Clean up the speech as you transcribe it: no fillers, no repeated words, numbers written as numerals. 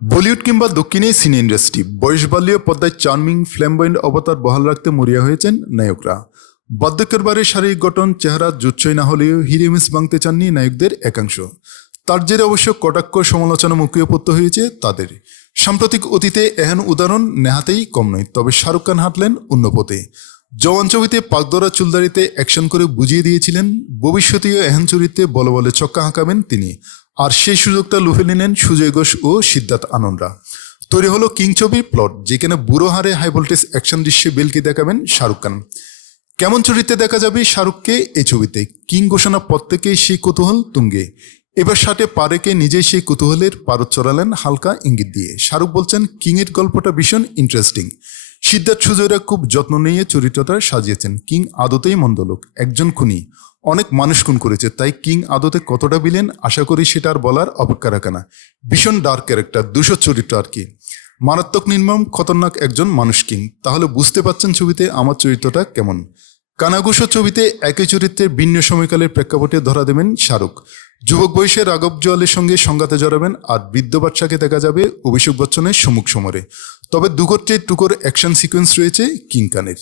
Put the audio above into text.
বলিউড কিংবা দক্ষিণে সিনে ইন্ডাস্ট্রি বয়স বাড়লেও পর্দায় চার্মিং ফ্ল্যামবয়েন্ট অবতার বহাল রাখতে মরিয়া হয়েছেন নায়করা। বার্ধক্যের বারে শারীরিক গঠন চেহারা জুচ্ছই না হলেও হিরে মিস ভাঙতে চাননি নায়কদের একাংশ। তার জেরে অবশ্য কটাক্ষ সমালোচনা মুখে পড়তে হয়েছে তাদের। সাম্প্রতিক অতীতে এহেন উদাহরণ নেহাতেই কম নয়, তবে শাহরুখ খান হাঁটলেন অন্য পথে। জওয়ান ছবিতে পাকদরা চুলদারিতে অ্যাকশন করে বুঝিয়ে দিয়েছিলেন ভবিষ্যতেও এহেন চরিত্রে বলে বলে ছক্কা হাঁকাবেন তিনি। আর সেই সুযোগটা লুফে নিলেন সুজয় ঘোষ ও সিদ্ধার্থ আনন্দরা। তৈরি হলো কিং ছবির প্লট, যেখানে বুড়ো হারে হাই ভোল্টেজ অ্যাকশন দৃশ্যে বেলকি দেখাবেন শাহরুখ খান। কেমন চরিত্রে দেখা যাবে শাহরুখকে এই ছবিতে, কিং ঘোষণার পর থেকেই সেই কৌতূহল তুঙ্গে। এবার শাটে পা রেখে নিজেই সেই কৌতূহলের পারদ চড়ালেন হালকা ইঙ্গিত দিয়ে। শাহরুখ বলছেন, কিংয়ের গল্পটা ভীষণ ইন্টারেস্টিং। সিদ্ধার্থ সুজয়রা খুব যত্ন নিয়ে চরিত্রটা সাজিয়েছেন। কিং আদতেই মন্দ লোক, একজন খুনি, অনেক মানুষ খুন করেছে, তাই কিং আদতে কতটা বিলেন আশা করি সেটা আর বলার অপেক্ষা রাখে না। ভীষণ ডার্ক ক্যারেক্টার, 200 চরিত্র আর কি। মারাত্মক নির্মম খতরনাক একজন মানুষ কিং। তাহলে বুঝতে পারছেন ছবিতে আমার চরিত্রটা কেমন। কানাঘুষো ছবিতে একই চরিত্রের ভিন্ন সময়কালের প্রেক্ষাপটে ধরা দেবেন শাহরুখ। যুবক বয়সে রাঘব জোয়ালের সঙ্গে সংঘাতে জড়াবেন, আর বৃদ্ধ বাচ্চাকে দেখা যাবে অভিষেক বচ্চনের সম্মুখ সমরে। তবে দুগোর চেয়ে টুকোর অ্যাকশন সিকোয়েন্স রয়েছে কিং খানের।